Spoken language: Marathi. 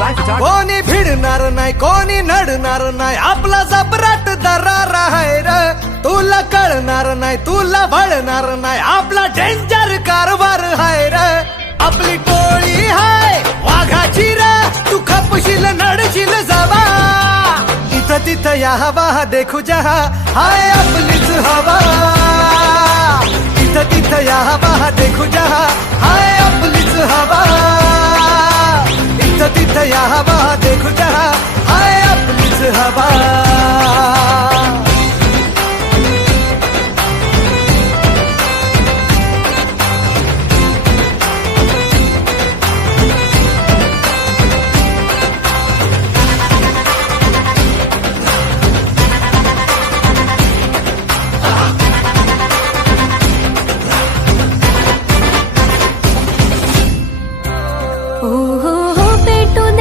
कोणी भिडणार नाही कोणी नडणार नाही आपला जबराट दरार आहे रे तुला कळणार नाही तुला वळणार नाही आपला डेंजर कारभार आहे रे आपली टोळी हाय वाघाची रे तू खपशील नडशील जावा इथं तिथं या हवा देखू जहा हाय आपलीच हवा इथं तिथं या हवा देखू जहा हाय आपलीच हवा इथं तिथं या हवा